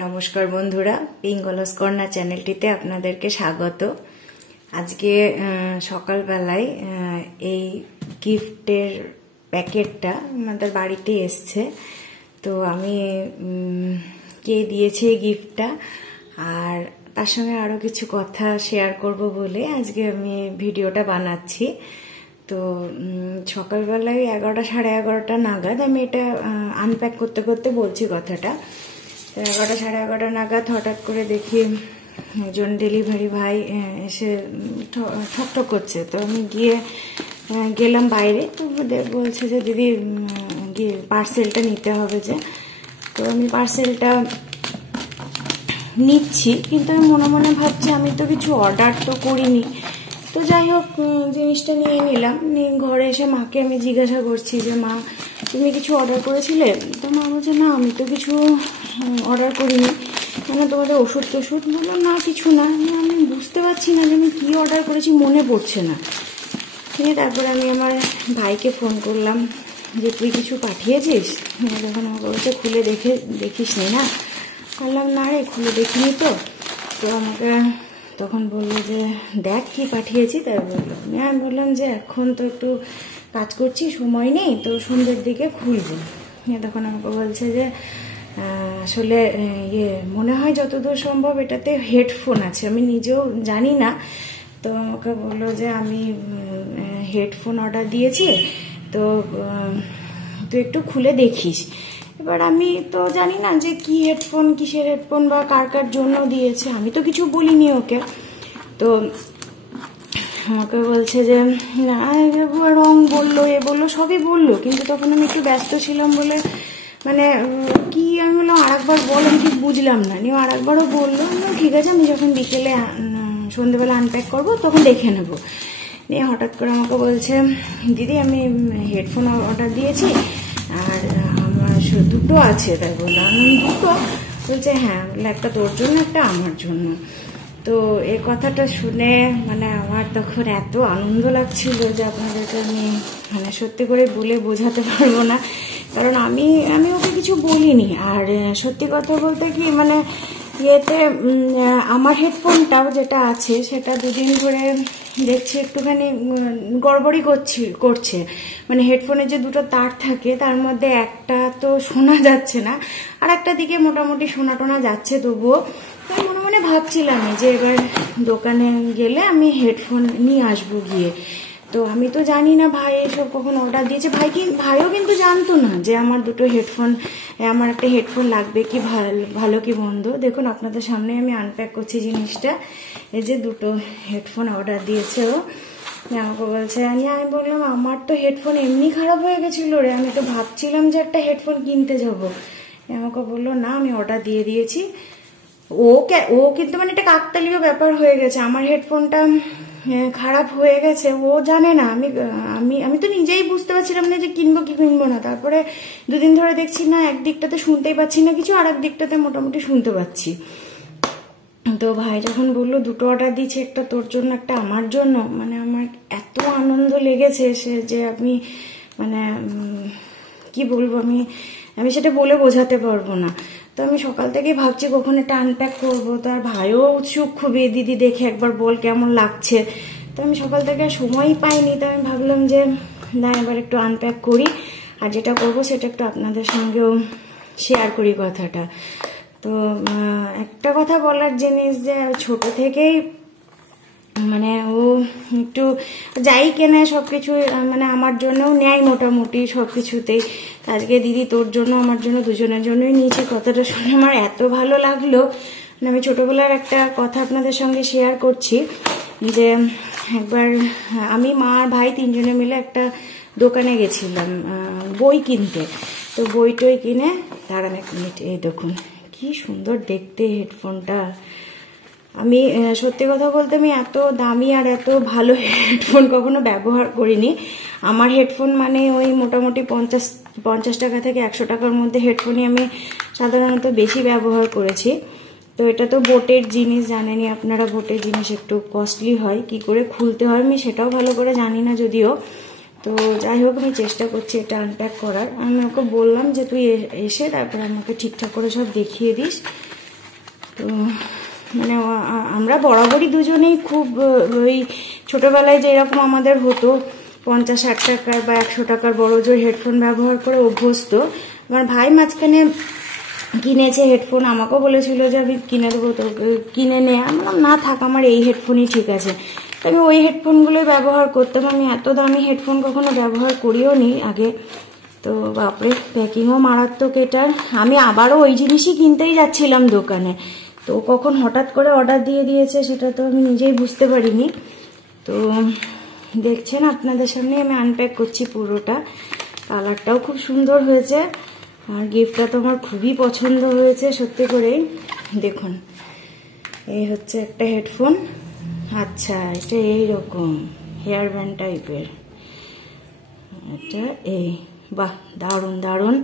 নমস্কার বন্ধুরা, পিঙ্ক অলস কর্নার চ্যানেলটিতে আপনাদেরকে স্বাগত। আজকে সকালবেলায় এই গিফটের প্যাকেটটা আমাদের বাড়িতে এসছে। তো আমি কে দিয়েছে এই গিফটটা আর তার সঙ্গে আরও কিছু কথা শেয়ার করব বলে আজকে আমি ভিডিওটা বানাচ্ছি। তো সকালবেলায় 11টা সাড়ে 11টা নাগাদ আমি এটা আনপ্যাক করতে করতে বলছি কথাটা। 11টা সাড়ে 11টা নাগাদ হঠাৎ করে দেখি একজন ডেলিভারি ভাই এসে ঠকঠক করছে। তো আমি গেলাম বাইরে। তো বলছে যে দিদি গিয়ে পার্সেলটা নিতে হবে যে। তো আমি পার্সেলটা নিচ্ছি, কিন্তু আমি মনে মনে ভাবছি আমি তো কিছু অর্ডার তো করিনি। তো যাই হোক, জিনিসটা নিয়ে নিলাম। নিয়ে ঘরে এসে মাকে আমি জিজ্ঞাসা করছি যে মা, তুমি কিছু অর্ডার করেছিলে? তো মা বলছে না, আমি তো কিছু অর্ডার করিনি। মানে তোমাদের ওষুধ টষুধ? বললাম না, কিছু না। আমি বুঝতে পারছি না যে আমি কী অর্ডার করেছি, মনে পড়ছে না। নিয়ে তারপরে আমি আমার ভাইকে ফোন করলাম যে তুই কিছু পাঠিয়েছিস? যখন আমাকে বলছে খুলে দেখিস নি না? বললাম না রে, খুলে দেখিনি তো। তো আমাকে তখন বললো যে দেখ কি পাঠিয়েছি। তাই বললো। আমি বললাম যে এখন তো একটু কাজ করছি, সময় নেই, তো সন্ধ্যের দিকে খুলবো। তখন আমাকে বলছে যে আসলে মনে হয় যতদূর সম্ভব এটাতে হেডফোন আছে, আমি নিজেও জানি না। তো আমাকে বললো যে আমি হেডফোন অর্ডার দিয়েছি, তো তুই একটু খুলে দেখিস। এবার আমি তো জানি না যে কি হেডফোন, কিসের হেডফোন বা কার কার জন্য দিয়েছে, আমি তো কিছু বলিনি ওকে। তো আমাকে বলছে যে না, রং বললো, এ বললো, সবই বললো, কিন্তু তখন আমি একটু ব্যস্ত ছিলাম বলে মানে কি আমি বললাম আরেকবার বল, আমি ঠিক বুঝলাম না। নিয়ে আরেকবারও বললো, ঠিক আছে আমি যখন বিকেলে সন্ধ্যেবেলা আনপ্যাক করবো তখন দেখে নেবো। নিয়ে হঠাৎ করে আমাকে বলছে দিদি আমি হেডফোন অর্ডার দিয়েছি আর আমার দুটো আছে। তাই বললাম দুটো? বলছে হ্যাঁ। বললে একটা তোর জন্য, একটা আমার জন্য। তো এই কথাটা শুনে মানে আমার তখন এত আনন্দ লাগছিল যে আপনাদেরকে আমি মানে সত্যি করে বলে বোঝাতে পারবো না। কারণ আমি ওকে কিছু বলিনি। আর সত্যি কথা বলতে কি মানে ইয়েতে আমার হেডফোনটাও যেটা আছে সেটা দুদিন ধরে দেখছি একটুখানি গড়বড়ি করছে। মানে হেডফোনের যে দুটো তার থাকে তার মধ্যে একটা তো শোনা যাচ্ছে না, আর একটা দিকে মোটামুটি শোনা টোনা যাচ্ছে। তবুও মনে মনে ভাবছিলাম যে এবার দোকানে গেলে আমি হেডফোন নিয়ে আসবো গিয়ে। তো আমি তো জানি না ভাই এসব কখন অর্ডার দিয়েছে। ভাইও কিন্তু জানতো না যে আমার দুটো হেডফোন, আমার একটা হেডফোন লাগবে কি ভালো কি মন্দ। দেখুন আপনাদের সামনে আমি আনপ্যাক করছি জিনিসটা। এই যে দুটো হেডফোন অর্ডার দিয়েছে ও। আমাকে বলছে, আমি বললাম আমার তো হেডফোন এমনি খারাপ হয়ে গেছিলো রে, আমি তো ভাবছিলাম যে একটা হেডফোন কিনতে যাবো। আমাকে বললো না, আমি অর্ডার দিয়ে দিয়েছি। ও কিন্তু মানে এটা কাকতালীয় ব্যাপার হয়ে গেছে। আমার হেডফোনটা খারাপ হয়ে গেছে, ও জানে না। আমি তো নিজেই বুঝতে পারছিলাম না যে কিনবো কি কিনবো না। তারপরে দুদিন ধরে দেখছি না, একদিকটাতে শুনতেই পাচ্ছি না কিছু, আর একদিকটাতে মোটামুটি শুনতে পাচ্ছি। তো ভাই যখন বললো দুটো অর্ডার দিয়েছে, একটা তোর জন্য, একটা আমার জন্য, মানে আমার এত আনন্দ লেগেছে সে যে আমি মানে কি বলবো, আমি সেটা বলে বোঝাতে পারবো না। তো আমি সকাল থেকে ভাবছি কখন এটা আনপ্যাক করবো। তো আর ভাইও উৎসুক খুবই, দিদি দেখে একবার বল কেমন লাগছে। তো আমি সকাল থেকে সময়ই পাইনি। তো আমি ভাবলাম যে না, এবার একটু আনপ্যাক করি, আর যেটা করবো সেটা একটু আপনাদের সঙ্গেও শেয়ার করি কথাটা। তো একটা কথা বলার জিনিস যে ছোট থেকেই মানে ও একটু যাই কেনে সবকিছু মানে আমার জন্যও নেয় মোটামুটি সবকিছুতেই। আজকে দিদি তোর জন্য আমার জন্য দুজনের জন্যই নিয়েছে। কথাটা শুনে আমার এত ভালো লাগলো। আমি ছোটবেলার একটা কথা আপনাদের সঙ্গে শেয়ার করছি যে একবার আমি, মা আর ভাই তিনজনে মিলে একটা দোকানে গেছিলাম বই কিনতে। তো বই টই কিনে, দাঁড়ান এক মিনিট, এই দেখুন কি সুন্দর দেখতে হেডফোনটা। আমি সত্যি কথা বলতে আমি এত দামি আর এত ভালো হেডফোন কখনো ব্যবহার করিনি। আমার হেডফোন মানে ওই মোটামুটি 50 টাকা থেকে 100 টাকার মধ্যে হেডফোনই আমি সাধারণত বেশি ব্যবহার করেছি। তো এটা তো বোটের জিনিস, জানেনই আপনারা, বোটের জিনিস একটু কস্টলি হয়। কি করে খুলতে হয় আমি সেটাও ভালো করে জানি না যদিও। তো যাই হোক, আমি চেষ্টা করছি এটা আনপ্যাক করার। আমি ওকে বললাম যে তুই এসে তারপর আমাকে ঠিকঠাক করে সব দেখিয়ে দিস। তো মানে আমরা বরাবরই দুজনেই খুব ওই ছোটবেলায় যেরকম আমাদের হতো 50-60 টাকার বা 100 টাকার বড় জোর হেডফোন ব্যবহার করে অভ্যস্ত। আমার ভাই মাঝখানে কিনেছে হেডফোন, আমাকেও বলেছিল যে আমি কিনে দেবো, তো কিনে নে। আমরা না থাক, আমার এই হেডফোনই ঠিক আছে। তো আমি ওই হেডফোনগুলোই ব্যবহার করতাম। আমি এত দামি হেডফোন কখনো ব্যবহার করিও নি আগে। তো বাপরে, প্যাকিংও মারাত্মক এটার। আমি আবারও ওই জিনিসই কিনতেই যাচ্ছিলাম দোকানে, তো কখন হঠাৎ করে অর্ডার দিয়ে দিয়েছে সেটা তো আমি নিজেই বুঝতে পারিনি। তো দেখছেন আপনাদের সামনে আমি আনপ্যাক করছি পুরোটা। কালারটাও খুব সুন্দর হয়েছে, আর গিফটটা তো আমার খুবই পছন্দ হয়েছে সত্যি করেই। দেখুন, এই হচ্ছে একটা হেডফোন। আচ্ছা, এটা এইরকম হেয়ার ব্যান্ড টাইপের, এটা এই, বাহ দারুণ দারুণ।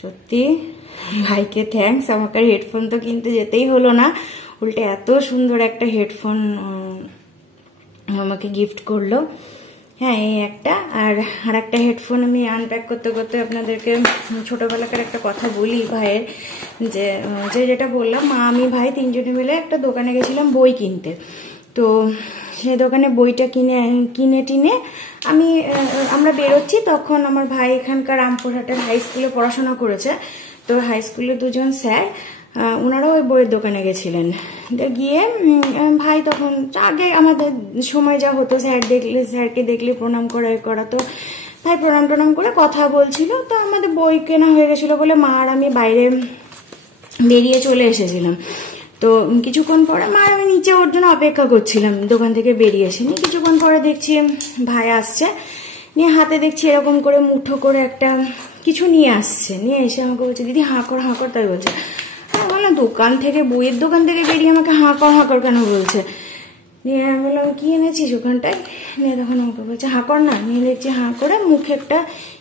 সত্যি ভাইকে থ্যাঙ্কস, আমাকে হেডফোন তো কিনতে যেতেই হলো না, উল্টে এত সুন্দর একটা হেডফোন আমাকে গিফট করলো। হ্যাঁ, এই একটা। আর একটা হেডফোন আমি আনপ্যাক করতে করতে আপনাদেরকে ছোটবেলাকার একটা কথা বলি ভাইয়ের, যেটা বললাম, মা আমি ভাই তিনজনে মিলে একটা দোকানে গেছিলাম বই কিনতে। তো সেই দোকানে বইটা কিনে টিনে আমরা বেরোচ্ছি, তখন আমার ভাই এখানকার রামপুরহাটের হাই স্কুলে পড়াশোনা করেছে। তো হাই স্কুলে দুজন স্যার, ওনারাও ওই বইয়ের দোকানে গেছিলেন। গিয়ে ভাই তখন, আগে আমাদের সময় যা হতো, স্যারকে দেখলে প্রণাম করা, তো ভাই প্রণাম টনাম করে কথা বলছিল। তো আমাদের বই কেনা হয়ে গেছিল বলে মা আর আমি বাইরে বেরিয়ে চলে এসেছিলাম। তো কিছুক্ষণ পরে মা আর আমি নিচে ওর জন্য অপেক্ষা করছিলাম, দোকান থেকে বেরিয়ে এসে নিয়ে কিছুক্ষণ পরে দেখছি ভাই আসছে, নিয়ে হাতে দেখছি এরকম করে মুঠো করে একটা কিছু নিয়ে আসছে, নিয়ে এসে আমাকে বলছে, দিদি হাঁ কর, তাই বলছে। আমি বললাম, বইয়ের দোকান থেকে বেরিয়ে আমাকে হাঁ কর কেন বলছে? নিয়ে আমি বললাম, কি এনেছিস ওখানটায়? নিয়ে তখন আমাকে বলছে হাঁ কর না। নিয়ে দেখছি হাঁ করে মুখে একটা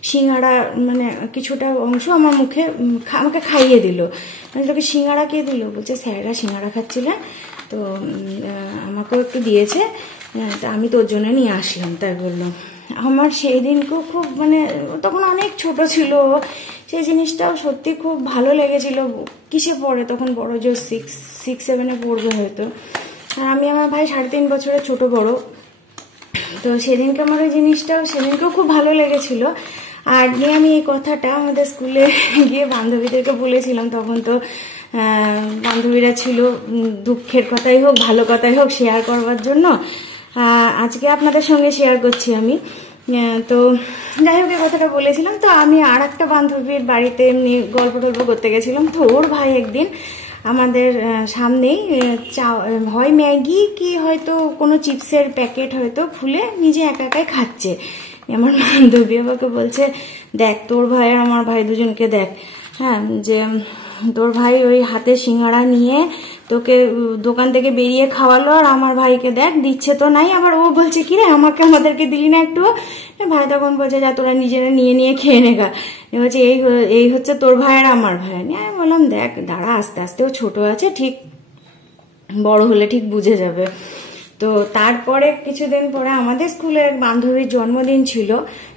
সিঙ্গাড়া, মানে কিছুটা অংশ আমার মুখে আমাকে খাইয়ে দিল। মানে তোকে সিঙ্গাড়া কে দিল? বলছে স্যাররা সিঙ্গাড়া খাচ্ছিলেন, তো আমাকেও একটু দিয়েছে, তা আমি তোর জন্য নিয়ে আসলাম, তাই বললো। আমার সেই দিনকেও খুব, মানে তখন অনেক ছোট ছিল, সেই জিনিসটাও সত্যি খুব ভালো লেগেছিল। কিসে পড়ে তখন, বড় জোর 6-7 পড়বে হয়তো। আর আমি আমার ভাই 3.5 বছরের ছোট বড়। তো সেদিনকে আমার ওই জিনিসটাও সেদিনকেও খুব ভালো লেগেছিল। আর নিয়ে আমি এই কথাটা আমাদের স্কুলে গিয়ে বান্ধবীদেরকে বলেছিলাম। তখন তো বান্ধবীরা ছিল, দুঃখের কথাই হোক ভালো কথাই হোক শেয়ার করবার জন্য। আজকে আপনাদের সঙ্গে শেয়ার করছি আমি। তো যাই হোক, এই কথাটা বলেছিলাম। তো আমি আর একটা বান্ধবীর বাড়িতে এমনি গল্প করতে গেছিলাম। তো ওর ভাই একদিন আমাদের সামনেই হয় ম্যাগি কি হয়তো কোনো চিপসের প্যাকেট হয়তো খুলে নিজে একাই খাচ্ছে। আমার বান্ধবী আমাকে বলছে, দেখ তোর ভাই আর আমার ভাই দুজনকে দেখ, হ্যাঁ, যে তোর ভাই ওই হাতে সিঙ্গাড়া নিয়ে তোকে দোকান থেকে বেরিয়ে খাওয়ালো, আর আমার ভাইকে দেখ দিচ্ছে তো নাই। আবার ও বলছে, কি রে আমাদেরকে দিলি না একটু? ভাই তখন বলছে, যা তোরা নিজেরা নিয়ে খেয়ে নেগা। বলছে এই হচ্ছে তোর ভাই আর আমার ভাই। আমি বললাম, দেখ দাঁড়া, আস্তে আস্তে ও ছোট আছে, ঠিক বড় হলে ঠিক বুঝে যাবে। তো তারপরে কিছুদিন পরে আমাদের স্কুলের বান্ধবীর জন্মদিন ছিল।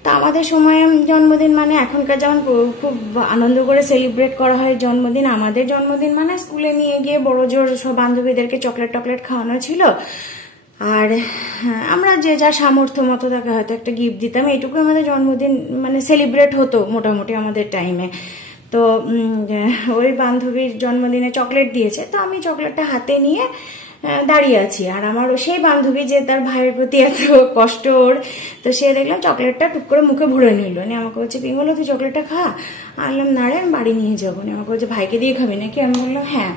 তো আমাদের সময় জন্মদিন মানে এখনকার যেমন খুব আনন্দ করে সেলিব্রেট করা হয় জন্মদিন, আমাদের জন্মদিন মানে স্কুলে নিয়ে গিয়ে বড় জোর সব বান্ধবীদেরকে চকলেট খাওয়ানো ছিল। আর আমরা যে যা সামর্থ্য মতো তাকে হয়তো একটা গিফট দিতাম, এইটুকু আমাদের জন্মদিন মানে সেলিব্রেট হতো মোটামুটি আমাদের টাইমে। তো ওই বান্ধবীর জন্মদিনে চকলেট দিয়েছে, তো আমি চকলেটটা হাতে নিয়ে দাঁড়িয়ে আছি। আর আমার সেই বান্ধবী যে তার ভাইয়ের প্রতি এত কষ্ট ওর, তো সে দেখলাম চকলেটটা টুক করে মুখে ভরে নিল। নিয়ে আমাকে বলছে, পিঙ্গলো তুই চকলেটটা খা। আনলাম না রে, আমি বাড়ি নিয়ে যাবো। নিয়ে আমাকে বলছে, ভাইকে দিয়ে খাবি নাকি? আমি বললাম হ্যাঁ।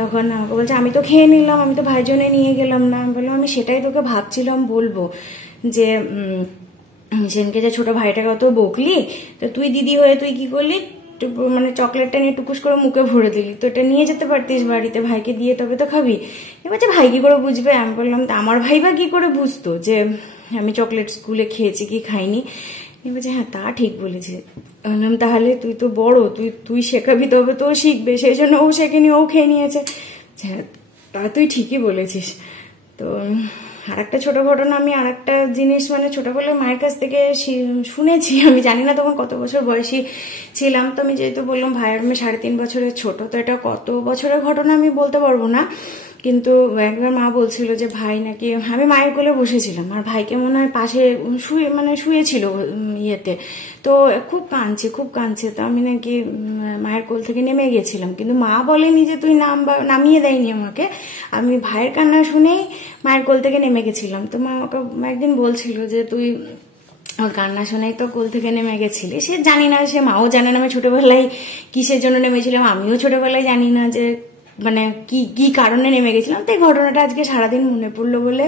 তখন আমাকে বলছে, আমি তো খেয়ে নিলাম, আমি তো ভাই জন্য নিয়ে গেলাম না। আমি বললাম, আমি সেটাই তোকে ভাবছিলাম বলবো, যে সেনকে যে ছোট ভাইটাকে অত বকলি, তো তুই দিদি হয়ে তুই কি করলি, মানে চকলেটটা নিয়ে টুকুস করে মুখে ভরে দিলি, তো এটা নিয়ে যেতে পারতিস বাড়িতে, ভাইকে দিয়ে তবে তো খাবি। এবার ভাই কি করে বুঝবে? আমি বললাম, আমার ভাই বা কি করে বুঝতো যে আমি চকলেট স্কুলে খেয়েছি কি খাইনি? বলছে, হ্যাঁ তা ঠিক বলেছিস। বললাম, তাহলে তুই তো বড়, তুই শেখাবি তবে তো শিখবে, সেই জন্য ও শেখেনি, ও খেয়ে নিয়েছে। হ্যাঁ তা তুই ঠিকই বলেছিস। তো আর একটা ছোট ঘটনা, আমি আর একটা জিনিস মানে ছোটবেলায় মায়ের কাছ থেকে শুনেছি, আমি জানি না তখন কত বছর বয়সী ছিলাম। তো আমি যেহেতু বললাম ভাইয়ের মেয়ে 3.5 বছরের ছোট, তো এটা কত বছরের ঘটনা আমি বলতে পারবো না, কিন্তু একবার মা বলছিল যে ভাই নাকি, আমি মায়ের কোলে বসেছিলাম আর ভাইকে মনে হয় পাশে শুয়েছিল ইয়েতে, তো খুব কাঁদছে, তো আমি নাকি মায়ের কোল থেকে নেমে গেছিলাম, কিন্তু মা বলেনি যে তুই নামিয়ে দেয়নি আমাকে, আমি ভাইয়ের কান্না শুনেই মায়ের কোল থেকে নেমে গেছিলাম। তো মা আমাকে একদিন বলছিল যে তুই ওর কান্না শোনাই তো কোল থেকে নেমে গেছিলি। সে জানি না, সে মাও জানে না আমি ছোটবেলায় কিসের জন্য নেমেছিলাম, আমিও ছোটবেলায় জানি না যে মানে কি কারণে নেমে গেছিলাম। তো এই ঘটনাটা আজকে সারাদিন মনে পড়লো বলে,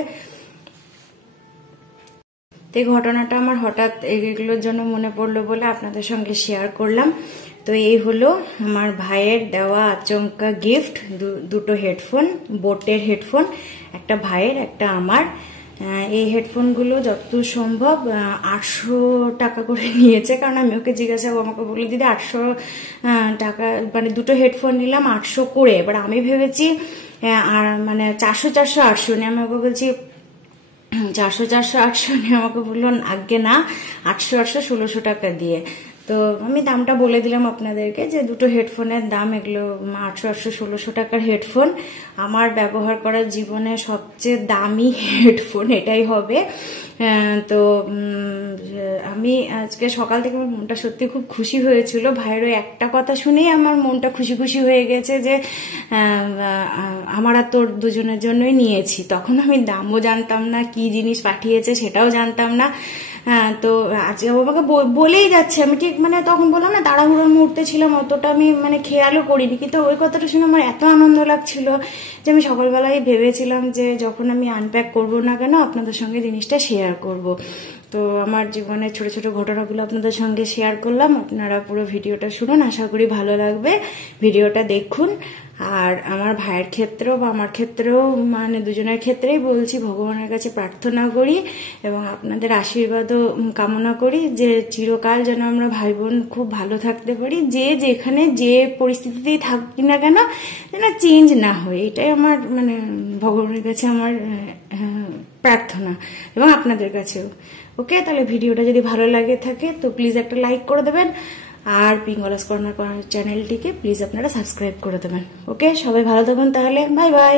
তো এই ঘটনাটা আমার হঠাৎ এগুলোর জন্য মনে পড়লো বলে আপনাদের সঙ্গে শেয়ার করলাম। তো এই হলো আমার ভাইয়ের দেওয়া আচমকা গিফট, দুটো হেডফোন, বোটের হেডফোন, একটা ভাইয়ের একটা আমার। এই হেডফোনগুলো যতদূর সম্ভব 800 টাকা করে নিয়েছে, কারণ আমি ওকে জিজ্ঞাসা, আমাকে বলে দিদি 800 টাকা মানে দুটো হেডফোন নিলাম 800 করে। এবার আমি ভেবেছি আর মানে 400 নিয়ে, আমি ওকে বলছি 400 নিয়ে, আমাকে বললো আগে না 800 1600 টাকা দিয়ে। তো আমি দামটা বলে দিলাম আপনাদেরকে যে দুটো হেডফোনের দাম এগুলো 800 1600 টাকার হেডফোন। আমার ব্যবহার করার জীবনে সবচেয়ে দামি হেডফোন এটাই হবে। তো আমি আজকে সকাল থেকে আমার মনটা সত্যি খুব খুশি হয়েছিল, ভাইয়ের ওই একটা কথা শুনেই আমার মনটা খুশি হয়ে গেছে যে আমার আর তোর দুজনের জন্যই নিয়েছি। তখন আমি দামও জানতাম না, কি জিনিস পাঠিয়েছে সেটাও জানতাম না। তো আজকে আমাকে বলেই যাচ্ছে, আমি ঠিক মানে তখন বললাম না তাড়াহুড়োর মুহূর্তে ছিলাম, অতটা আমি মানে খেয়ালও করিনি, কিন্তু ওই কথাটা শুনে আমার এত আনন্দ লাগছিল যে আমি সকালবেলায় ভেবেছিলাম যে যখন আমি আনপ্যাক করবো না কেন আপনাদের সঙ্গে জিনিসটা শেয়ার করব। তো আমার জীবনের ছোট ছোট ঘটনাগুলো আপনাদের সঙ্গে শেয়ার করলাম। আপনারা পুরো ভিডিওটা শুনুন, আশা করি ভালো লাগবে, ভিডিওটা দেখুন। আর আমার ভাইয়ের ক্ষেত্রেও বা আমার ক্ষেত্রেও মানে দুজনের ক্ষেত্রেই বলছি, ভগবানের কাছে প্রার্থনা করি এবং আপনাদের আশীর্বাদও কামনা করি যে চিরকাল যেন আমরা ভাই বোন খুব ভালো থাকতে পারি, যে যেখানে যে পরিস্থিতিতেই থাকি না কেন যেন চেঞ্জ না হয়, এটাই আমার মানে ভগবানের কাছে আমার প্রার্থনা এবং আপনাদের কাছেও। ওকে, তাহলে ভিডিওটা যদি ভালো লাগে থাকে তো প্লিজ একটা লাইক করে দেবেন, আর পিঙ্গলাস কর্নার চ্যানেলটিকে প্লিজ আপনারা সাবস্ক্রাইব করে দেবেন। ওকে, সবাই ভালো থাকুন তাহলে, বাই বাই।